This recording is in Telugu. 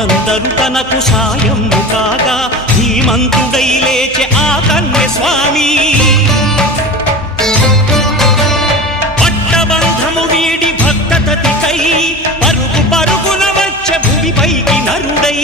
స్వాములందరూ తనకు సాయం కాగా ధీమంతుడై లేచే ఆ కన్య స్వామి. పట్టబంధము వీడి భక్తతతికై పరుగు పరుగున వచ్చే భూమిపైకి నరుడై.